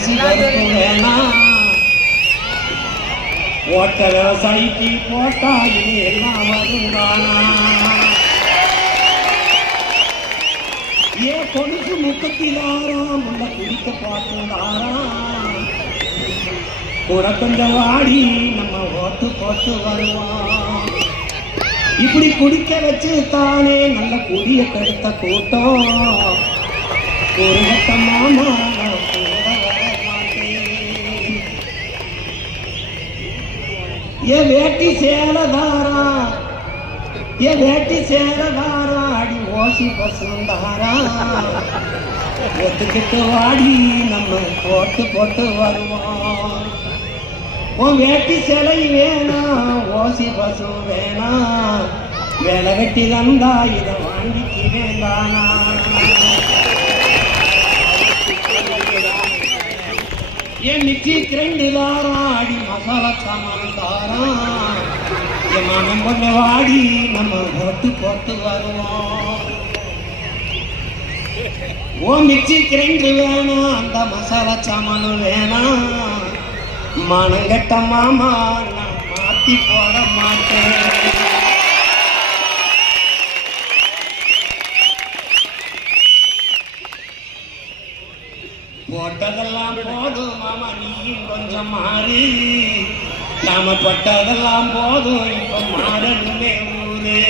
அரிசி பருப்பு வேணாம். ஓட்ட விவசாயிக்கு போட்டா இது எல்லாம் வருந்தானா? ஏன் கொலுசு 36 முள்ள குடிக்க பார்த்துதாராம். கூட கொஞ்சம் வாடி நம்ம ஓட்டு போட்டு வருவோம். இப்படி குடிக்க வச்சு தானே நல்ல குடிய கெடுத்த கூட்டம். ஒரு கட்ட மாமா கூட வர மாட்டேன். என் வேட்டி சேலதாரா, என் வேட்டி சேலதாரா, அடி ஓசி பசுந்தாரா. ஒத்துக்கிட்டு வாடி நம்ம போட்டு போட்டு வருவோம். உன் வேட்டி சிலை வேணாம், ஓசி பசு வேணாம். வேலை வெட்டி தந்தா இதை வாங்கிக்கு வேண்டானா? என் மிக்சி கிரைண்டு தாரா, அடி மசாலா சாமான் தாரா. என் மனம் கொண்ட வாடி நம்ம போட்டு போட்டு வருவோம். ஓ மிக்சி கிரைண்டு வேணாம், அந்த மசாலா சாமான் வேணாம். மனங்கட்ட மாமா நான் மாத்தி போட மாட்டேன். போட்டதெல்லாம் போதும் மாமா, நீயும் கொஞ்சம் மாறி. நாம பட்டதெல்லாம் போதும், இப்ப மாறணுமே ஊரு.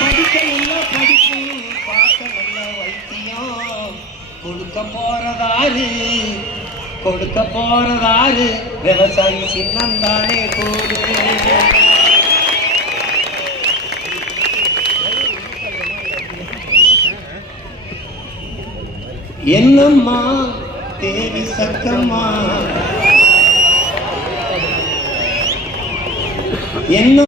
படிக்க நல்ல படிப்பு, பார்க்க நல்ல வைத்தியம். கொடுக்க போறதாரு, கொடுக்க போறதாரு, விவசாயி சின்னந்தானே கூடு. என்னம்மா தேவி சக்கம்மா, என்ன